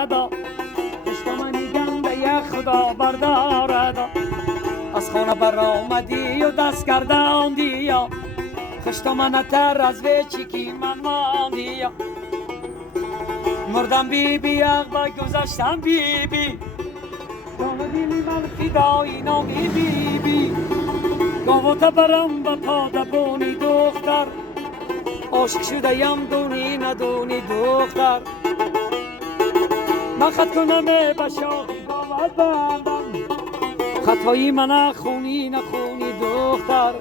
پشتمانی گنده خدا بردارد از خانه بر آمدی و دست گرداندی یا خشتمانتر از ویچی که من ماندی مردم بی بی اغبا گذشتم بی بی جان دلی من فدای نامی بی بی گاوتا برم به پادبونی دختر عاشق شده یم دونی ندونی دختر من خط کنم به شاخی گاوت بندم خطایی من نخونی دختر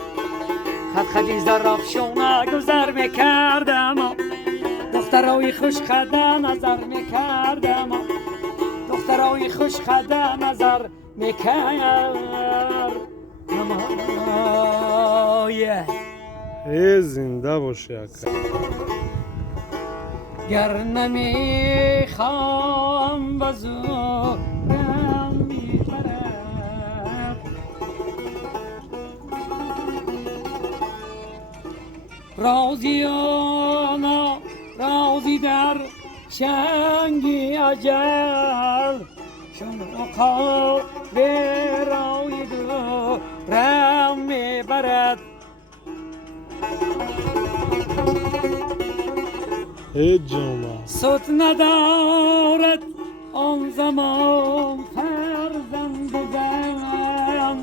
خط خدی زرافشونه گذر میکردم دخترای خوش خدا نظر میکردم دخترای خوش خدا نظر میکردم زنده باشی اکا گر نمیخوام بزرگم میبرد رازیانا رازی در چنگی اجل چون اقا به رای دورم میبرد ای جانا صوت ندارد آن زمان فرزند زن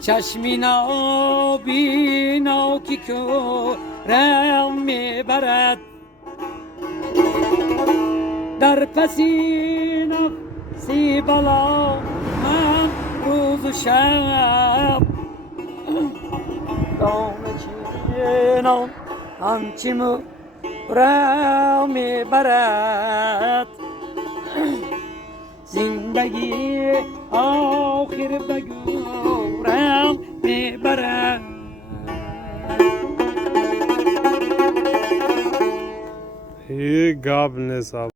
چشمی نابینا که کورم میبرد در پسی نفسی بلا من روز و شب دانه چینان همچی را میبرد زندگی آخر بگورم میبرد ای گاب نسا